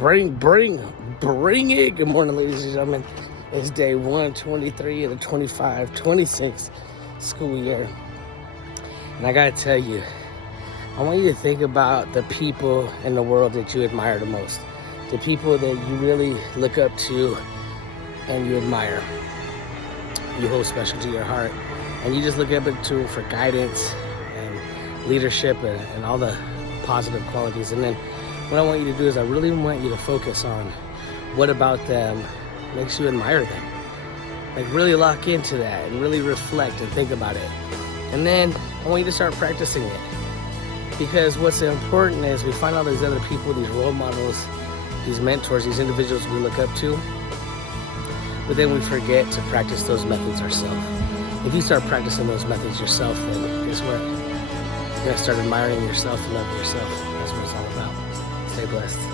bring it. Good morning, ladies and gentlemen. It's day 123 of the 25-26 school year. And I gotta tell you, I want you to think about the people in the world that you admire the most. The people that you really look up to and you admire. You hold special to your heart. And you just look up to for guidance and leadership and all the positive qualities. And then what I want you to do is I really want you to focus on what about them makes you admire them. Like really lock into that and really reflect and think about it. And then I want you to start practicing it. Because what's important is we find all these other people, these role models, these mentors, these individuals we look up to, but then we forget to practice those methods ourselves. If you start practicing those methods yourself, then guess what? You're gonna start admiring yourself and loving yourself. That's what it's all about. Stay blessed.